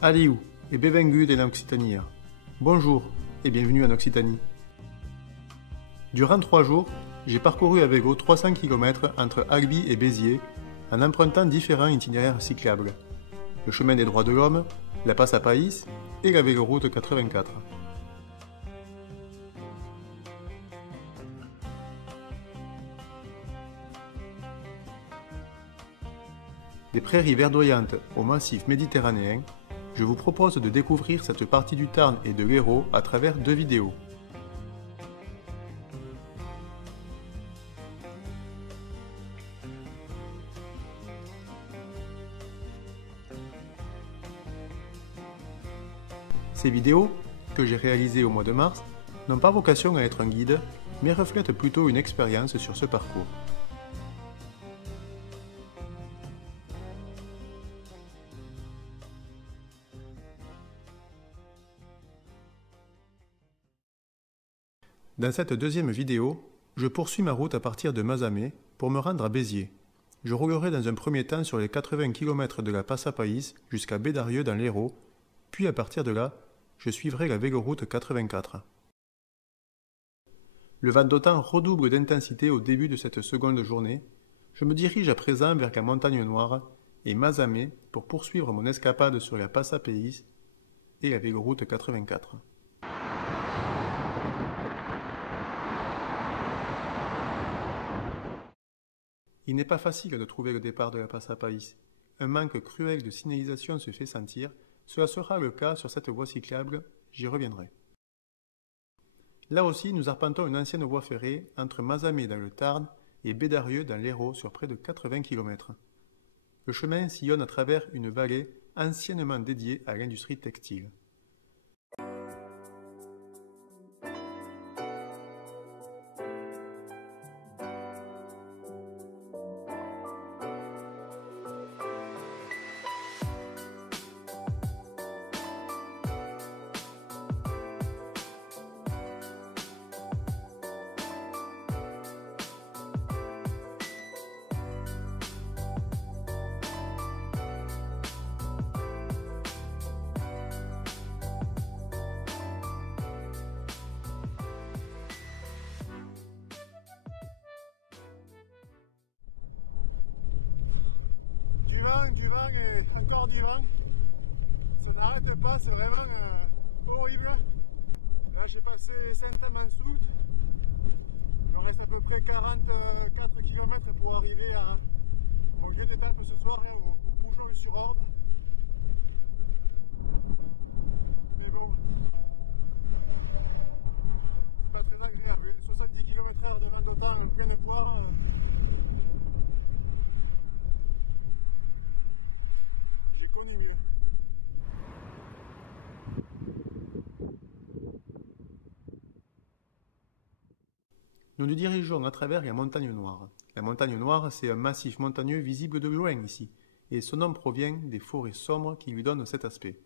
Aliou et benvengude en Occitania. Bonjour et bienvenue en Occitanie. Durant 3 jours, j'ai parcouru à vélo 300 km entre Albi et Béziers en empruntant différents itinéraires cyclables. Le chemin des droits de l'homme, la passe à Païs et la véloroute 84. Des prairies verdoyantes au massif méditerranéen, je vous propose de découvrir cette partie du Tarn et de l'Hérault à travers 2 vidéos. Ces vidéos, que j'ai réalisées au mois de mars, n'ont pas vocation à être un guide, mais reflètent plutôt une expérience sur ce parcours. Dans cette deuxième vidéo, je poursuis ma route à partir de Mazamet pour me rendre à Béziers. Je roulerai dans un premier temps sur les 80 km de la passe à Païs jusqu'à Bédarieux dans l'Hérault, puis à partir de là, je suivrai la véloroute 84. Le vent d'OTAN redouble d'intensité au début de cette seconde journée. Je me dirige à présent vers la Montagne Noire et Mazamet pour poursuivre mon escapade sur la passe à Païs et la véloroute 84. Il n'est pas facile de trouver le départ de la passe à Païs. Un manque cruel de signalisation se fait sentir. Cela sera le cas sur cette voie cyclable, j'y reviendrai. Là aussi, nous arpentons une ancienne voie ferrée entre Mazamet dans le Tarn et Bédarieux dans l'Hérault sur près de 80 km. Le chemin sillonne à travers une vallée anciennement dédiée à l'industrie textile. Du vent et encore du vent. Ça n'arrête pas, c'est vraiment horrible. Là j'ai passé Saint-Amand-Soult. Il me reste à peu près 44 km pour arriver au lieu d'étape ce soir, là, au Poujols-sur-Orbe. Mais bon, c'est pas très agréable. 70 km/h de vent d'OTAN en pleine poire. J'ai connu mieux. Nous nous dirigeons à travers la Montagne Noire. La Montagne Noire, c'est un massif montagneux visible de loin ici, et son nom provient des forêts sombres qui lui donnent cet aspect.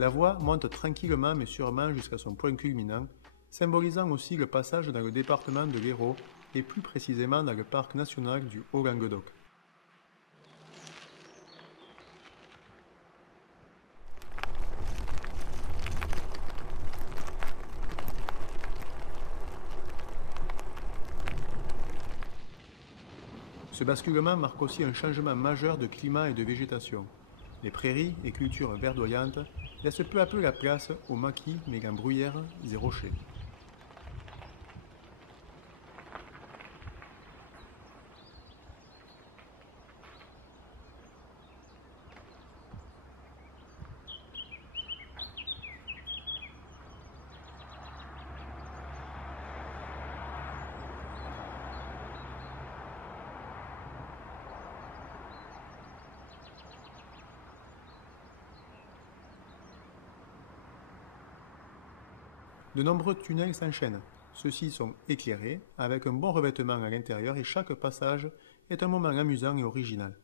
La voie monte tranquillement mais sûrement jusqu'à son point culminant, symbolisant aussi le passage dans le département de l'Hérault et plus précisément dans le parc national du Haut-Languedoc. Ce basculement marque aussi un changement majeur de climat et de végétation. Les prairies et cultures verdoyantes laissent peu à peu la place aux maquis mêlant bruyères et rochers. De nombreux tunnels s'enchaînent. Ceux-ci sont éclairés, avec un bon revêtement à l'intérieur et chaque passage est un moment amusant et original.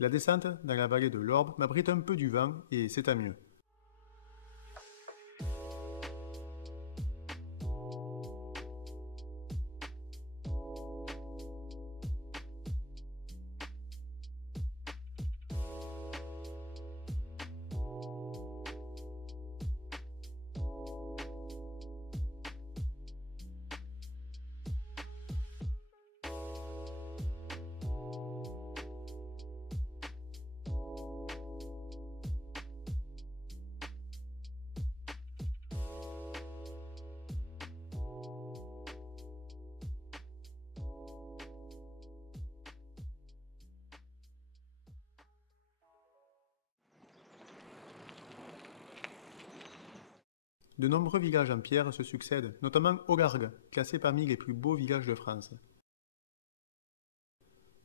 La descente dans la vallée de l'Orbe m'abrite un peu du vent et c'est à mieux. De nombreux villages en pierre se succèdent, notamment Augargues, classé parmi les plus beaux villages de France.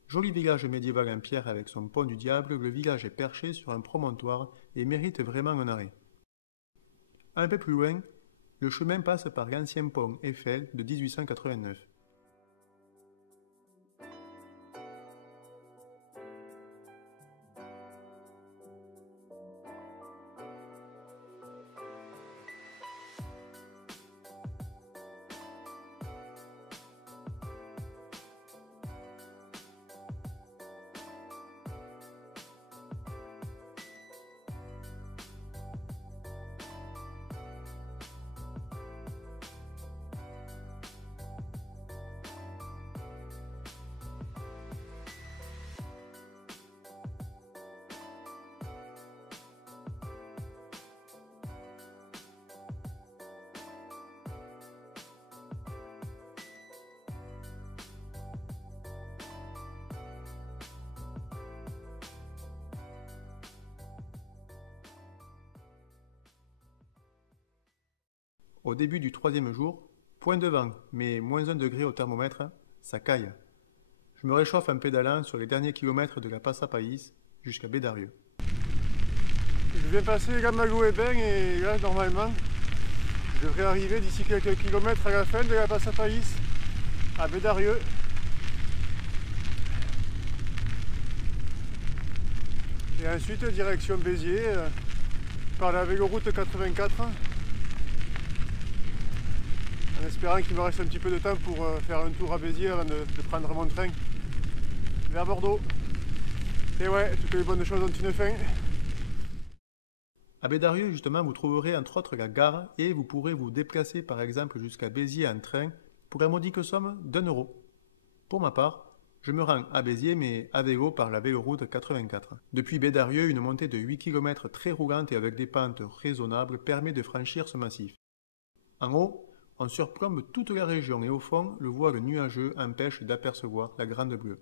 Joli village médiéval en pierre avec son pont du diable, le village est perché sur un promontoire et mérite vraiment un arrêt. Un peu plus loin, le chemin passe par l'ancien pont Eiffel de 1889. Au début du troisième jour, point de vent, mais moins 1 degré au thermomètre, ça caille. Je me réchauffe en pédalant sur les derniers kilomètres de la Passapaïs jusqu'à Bédarieux. Je viens passer Gamagou-et-Bain et là, normalement, je devrais arriver d'ici quelques kilomètres à la fin de la Passapaïs, à Bédarieux. Et ensuite, direction Béziers, par la véloroute 84. En espérant qu'il me reste un petit peu de temps pour faire un tour à Béziers avant de prendre mon train vers Bordeaux. Et ouais, toutes les bonnes choses ont une fin. À Bédarieux, justement, vous trouverez entre autres la gare et vous pourrez vous déplacer par exemple jusqu'à Béziers en train pour la modique somme d'1 €. Pour ma part, je me rends à Béziers mais à vélo par la véloroute 84. Depuis Bédarieux, une montée de 8 km très roulante et avec des pentes raisonnables permet de franchir ce massif. En haut, on surplombe toute la région et au fond, le voile nuageux empêche d'apercevoir la Grande Bleue.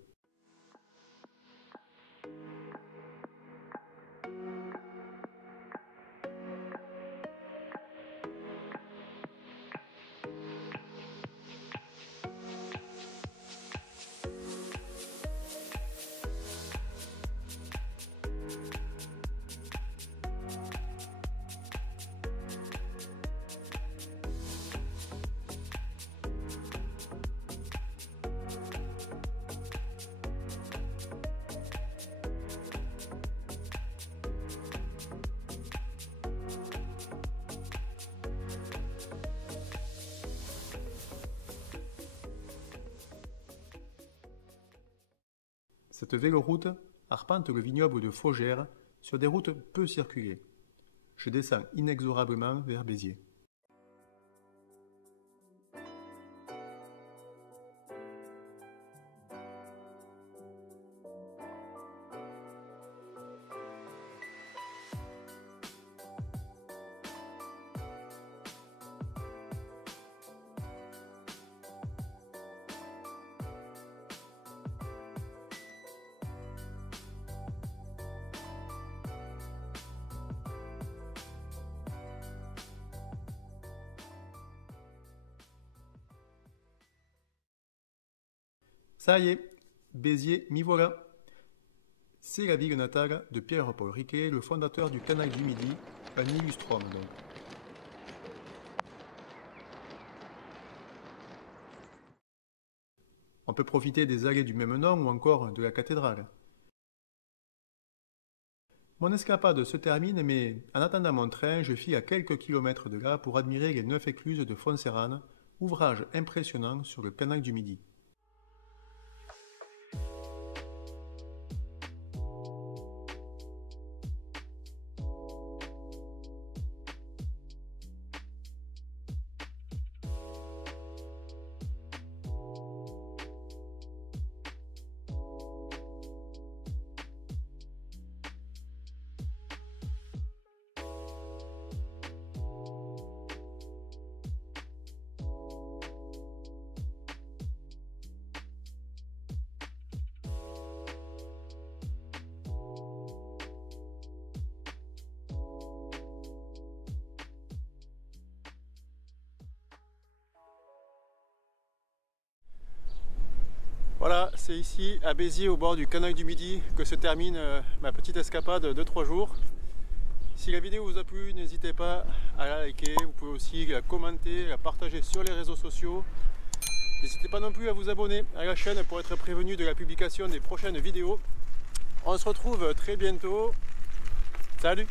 Cette véloroute arpente le vignoble de Faugères sur des routes peu circulées. Je descends inexorablement vers Béziers. Ça y est, Béziers, m'y voilà. C'est la ville natale de Pierre-Paul Riquet, le fondateur du Canal du Midi, un illustre homme donc. On peut profiter des allées du même nom ou encore de la cathédrale. Mon escapade se termine, mais en attendant mon train, je file à quelques kilomètres de là pour admirer les 9 écluses de Fontserrane, ouvrage impressionnant sur le Canal du Midi. Voilà, c'est ici à Béziers au bord du canal du Midi que se termine ma petite escapade de 3 jours. Si la vidéo vous a plu, n'hésitez pas à la liker, vous pouvez aussi la commenter, la partager sur les réseaux sociaux. N'hésitez pas non plus à vous abonner à la chaîne pour être prévenu de la publication des prochaines vidéos. On se retrouve très bientôt. Salut!